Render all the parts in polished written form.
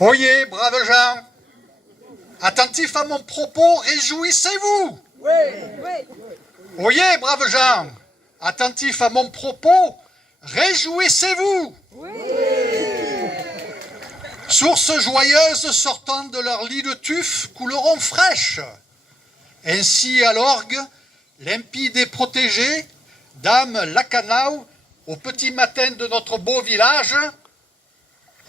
Oyez, braves gens, attentifs à mon propos, réjouissez-vous. Oui, oui. Oyez, braves gens, attentifs à mon propos, réjouissez-vous. Oui. Sources joyeuses sortant de leur lit de tuf couleront fraîches. Ainsi à l'orgue, limpide et protégée, Dame Lacanau, au petit matin de notre beau village,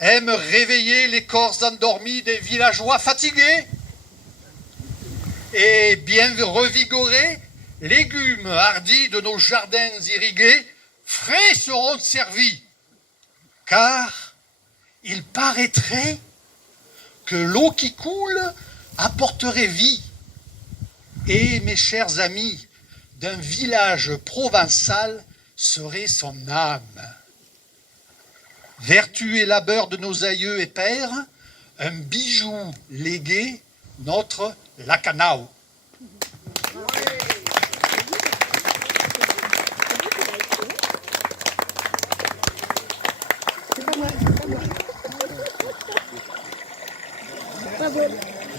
aime réveiller les corps endormis des villageois fatigués et bien revigorés, légumes hardis de nos jardins irrigués, frais seront servis, car il paraîtrait que l'eau qui coule apporterait vie. Et mes chers amis, d'un village provençal serait son âme. Vertu et labeur de nos aïeux et pères, un bijou légué, notre Lacanau.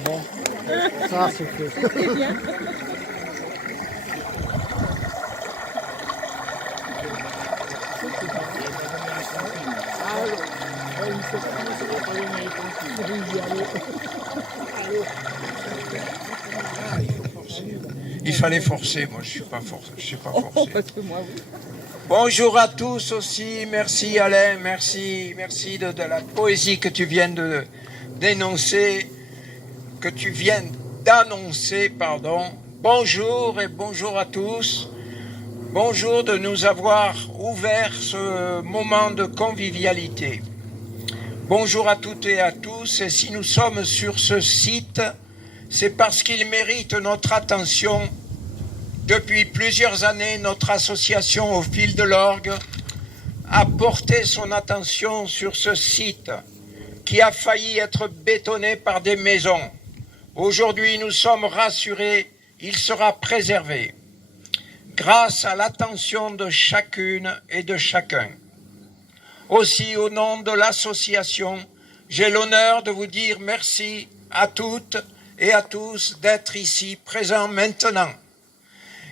Bon, ça c'est fait. C'est bien. Il fallait forcer, moi je suis pas forcé. Parce que moi, oui. Bonjour à tous aussi, merci Alain, merci de la poésie que tu viens de dénoncer, que tu viens d'annoncer, pardon. Bonjour et bonjour à tous. Bonjour de nous avoir ouvert ce moment de convivialité. Bonjour à toutes et à tous, et si nous sommes sur ce site, c'est parce qu'il mérite notre attention. Depuis plusieurs années, notre association Au Fil de l'Orgue a porté son attention sur ce site qui a failli être bétonné par des maisons. Aujourd'hui, nous sommes rassurés, il sera préservé grâce à l'attention de chacune et de chacun. Aussi, au nom de l'association, j'ai l'honneur de vous dire merci à toutes et à tous d'être ici présents maintenant.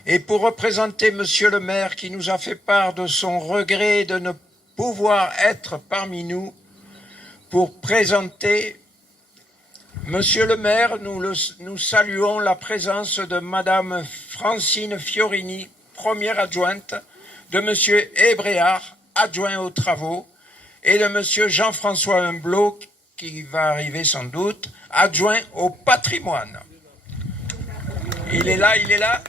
Et pour représenter Monsieur le maire qui nous a fait part de son regret de ne pouvoir être parmi nous, pour présenter Monsieur le maire, nous saluons la présence de Madame Francine Fiorini, première adjointe, de Monsieur Hébréard, adjoint aux travaux, et de Monsieur Jean-François Humblot, qui va arriver sans doute, adjoint au patrimoine. Il est là, il est là.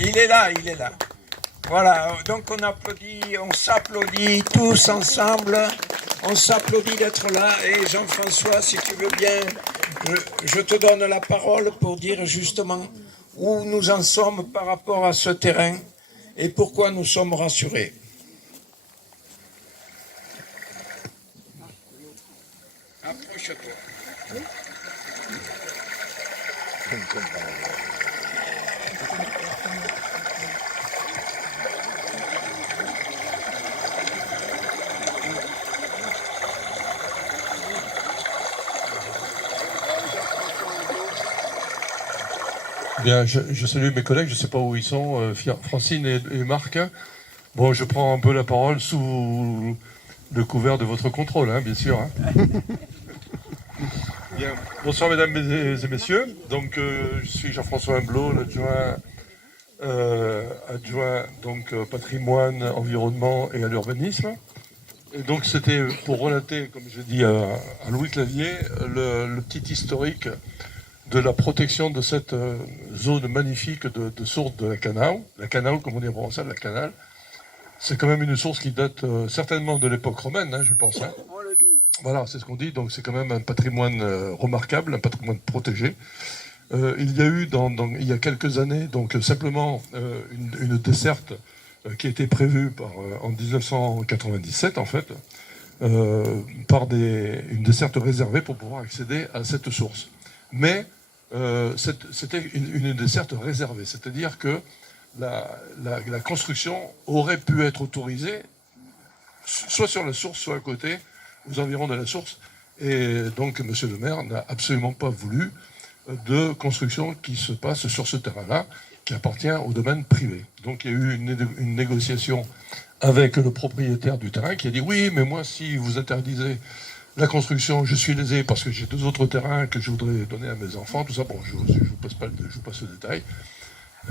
Il est là, il est là. Voilà, donc on applaudit, on s'applaudit tous ensemble. On s'applaudit d'être là. Et Jean-François, si tu veux bien, je te donne la parole pour dire justement où nous en sommes par rapport à ce terrain et pourquoi nous sommes rassurés. Approche-toi. Bien, je salue mes collègues, je ne sais pas où ils sont, Francine et Marc. Bon, je prends un peu la parole sous le couvert de votre contrôle, hein, bien sûr. Hein. Bien. Bonsoir mesdames et messieurs. Donc, je suis Jean-François Humblot, adjoint donc patrimoine, environnement et à l'urbanisme. Et donc, c'était pour relater, comme je dis à Louis Clavier, le petit historique de la protection de cette zone magnifique de source de la Canal, comme on dit en français, la Canal. C'est quand même une source qui date certainement de l'époque romaine, hein, je pense. Hein. Voilà, c'est ce qu'on dit, donc c'est quand même un patrimoine remarquable, un patrimoine protégé. Il y a eu, il y a quelques années, donc simplement une desserte qui a été prévue en 1997, en fait, par une desserte réservée pour pouvoir accéder à cette source. Mais c'était une desserte réservée, c'est-à-dire que la construction aurait pu être autorisée soit sur la source, soit à côté, aux environs de la source, Et donc, monsieur le maire n'a absolument pas voulu de construction qui se passe sur ce terrain-là, qui appartient au domaine privé. Donc, il y a eu une négociation avec le propriétaire du terrain qui a dit « Oui, mais moi, si vous interdisez la construction, je suis lésé parce que j'ai 2 autres terrains que je voudrais donner à mes enfants, tout ça, bon, je vous passe le détail. »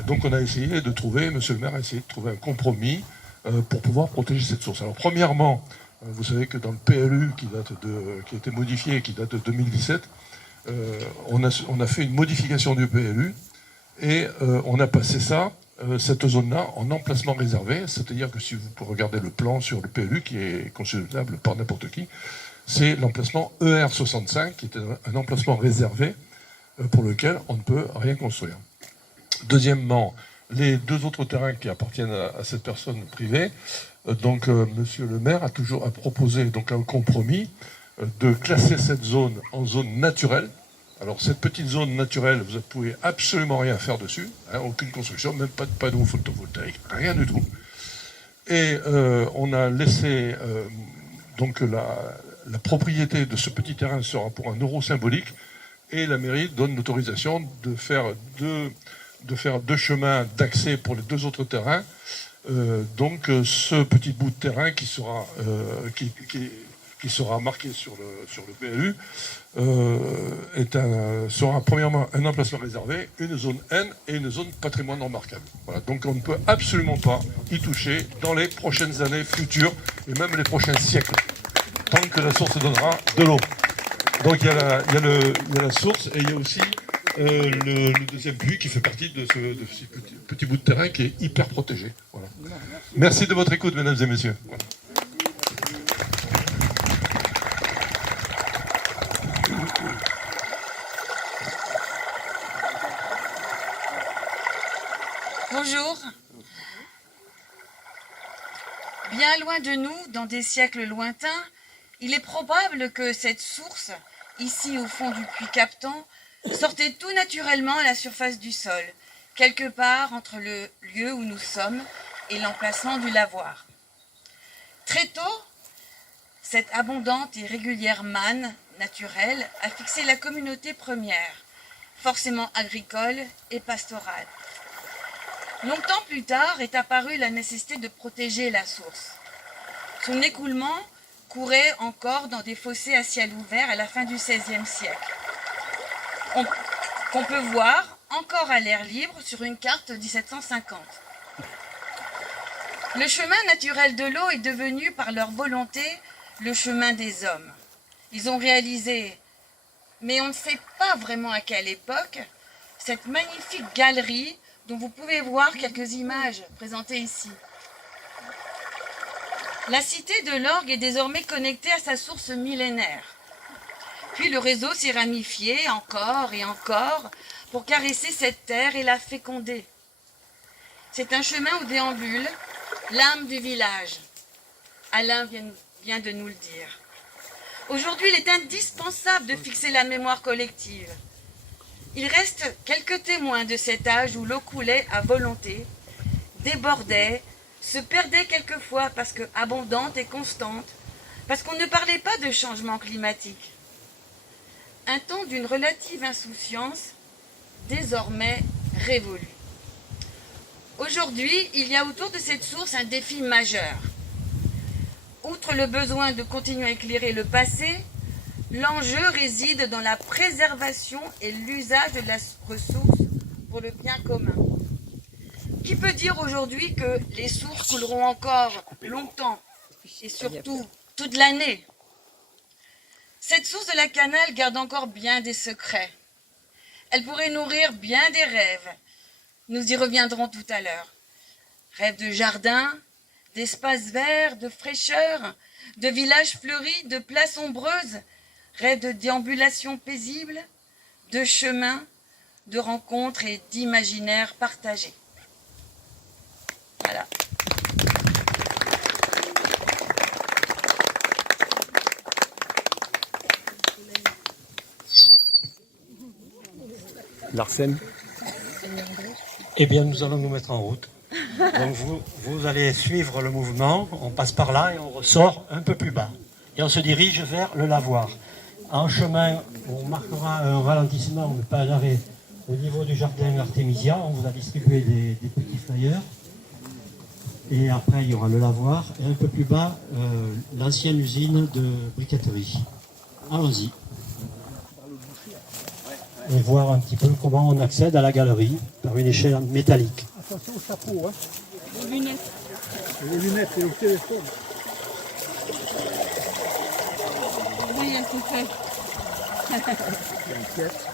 Donc on a essayé de trouver, monsieur le maire a essayé de trouver un compromis pour pouvoir protéger cette source. Alors premièrement, vous savez que dans le PLU qui a été modifié, qui date de 2017, on a fait une modification du PLU et on a passé cette zone-là en emplacement réservé, c'est-à-dire que si vous pouvez regarder le plan sur le PLU qui est consultable par n'importe qui, c'est l'emplacement ER65 qui est un emplacement réservé pour lequel on ne peut rien construire. Deuxièmement, les 2 autres terrains qui appartiennent à cette personne privée, donc monsieur le maire a proposé donc un compromis de classer cette zone en zone naturelle. Alors cette petite zone naturelle, vous ne pouvez absolument rien faire dessus, hein, aucune construction, même pas de panneaux photovoltaïques, rien du tout. Et on a laissé donc la propriété de ce petit terrain sera pour 1 euro symbolique, et la mairie donne l'autorisation de faire 2 chemins d'accès pour les 2 autres terrains. Donc ce petit bout de terrain qui sera marqué sur le PLU sera premièrement un emplacement réservé, une zone N et une zone patrimoine remarquable. Voilà. Donc on ne peut absolument pas y toucher dans les prochaines années futures et même les prochains siècles, tant que la source donnera de l'eau. Donc il y a la source et il y a aussi le deuxième puits qui fait partie de ce petit bout de terrain qui est hyper protégé. Voilà. Merci de votre écoute, mesdames et messieurs. Voilà. Bonjour. Bien loin de nous, dans des siècles lointains, il est probable que cette source, ici au fond du puits captant, sortait tout naturellement à la surface du sol, quelque part entre le lieu où nous sommes et l'emplacement du lavoir. Très tôt, cette abondante et régulière manne naturelle a fixé la communauté première, forcément agricole et pastorale. Longtemps plus tard est apparue la nécessité de protéger la source. Son écoulement courait encore dans des fossés à ciel ouvert à la fin du XVIe siècle, qu'on peut voir encore à l'air libre sur une carte de 1750. Le chemin naturel de l'eau est devenu, par leur volonté, le chemin des hommes. Ils ont réalisé, mais on ne sait pas vraiment à quelle époque, cette magnifique galerie dont vous pouvez voir quelques images présentées ici. La cité de l'Orgue est désormais connectée à sa source millénaire. Puis le réseau s'est ramifié encore et encore pour caresser cette terre et la féconder. C'est un chemin où déambule l'âme du village. Alain vient de nous le dire. Aujourd'hui, il est indispensable de fixer la mémoire collective. Il reste quelques témoins de cet âge où l'eau coulait à volonté, débordait, se perdait quelquefois parce que abondante et constante, parce qu'on ne parlait pas de changement climatique. Un temps d'une relative insouciance, désormais révolu. Aujourd'hui, il y a autour de cette source un défi majeur. Outre le besoin de continuer à éclairer le passé, l'enjeu réside dans la préservation et l'usage de la ressource pour le bien commun. Qui peut dire aujourd'hui que les sources couleront encore longtemps et surtout toute l'année? Cette source de la Canale garde encore bien des secrets. Elle pourrait nourrir bien des rêves. Nous y reviendrons tout à l'heure. Rêves de jardin, d'espaces verts, de fraîcheur, de villages fleuris, de places ombreuses, rêves de déambulation paisible, de chemins, de rencontres et d'imaginaires partagés. Voilà. Larsen. Eh bien, nous allons nous mettre en route. Donc, vous allez suivre le mouvement. On passe par là et on ressort un peu plus bas. Et on se dirige vers le lavoir. En chemin, on marquera un ralentissement, mais pas un arrêt, au niveau du jardin Artemisia. On vous a distribué des petits flyers. Et après, il y aura le lavoir. Et un peu plus bas, l'ancienne usine de briqueterie. Allons-y. Et voir un petit peu comment on accède à la galerie par une échelle métallique. Attention au chapeau, hein. Les lunettes. Et les lunettes et au téléphone. Oui, elle se fait. T'inquiète.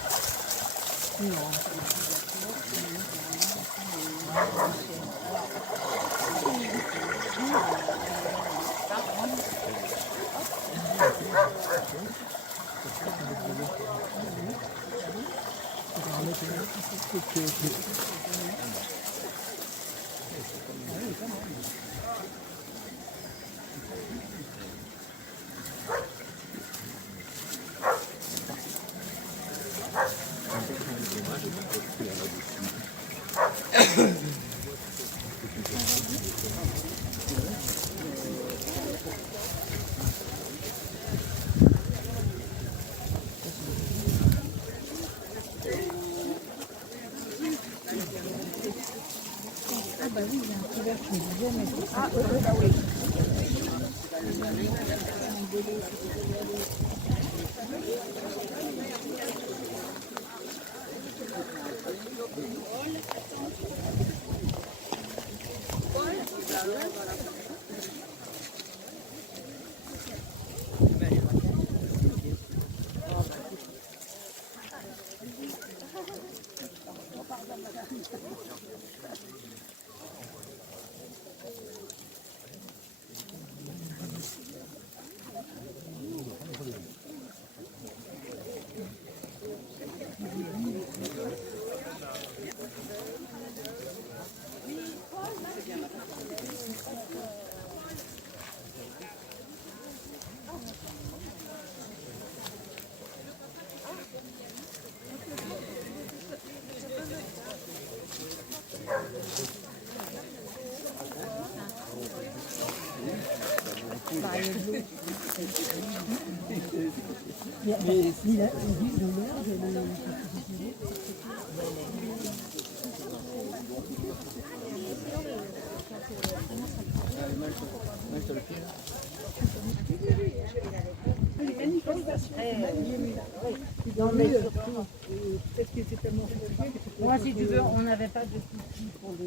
Moi, si tu veux, on n'avait pas de petits pour les...